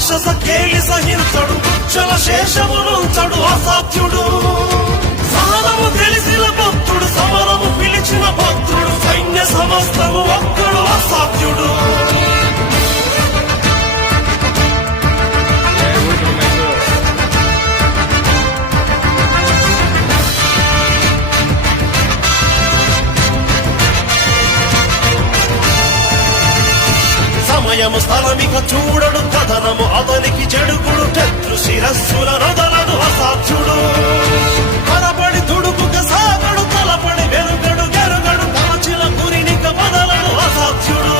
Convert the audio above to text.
రాక్షస కేలి సహించడు వృక్షల శేషమునుంచడు అసాధ్యుడు సహనము తెలిసిన భక్తుడు సమరము పిలిచిన భక్తుడు సైన్య సమస్తము ఒక్కడు అసాధ్యుడు సమయము స్థలమిక చూడడు కథనము అతనికి చెడుకుడు శత్రు శిరస్సుల నొదలడు అసాధ్యుడు కనపడి తుడుకుక సాగడు తలపడి వెనుగడు గెరుగడు కాచిన గురినిక బదలడు అసాధ్యుడు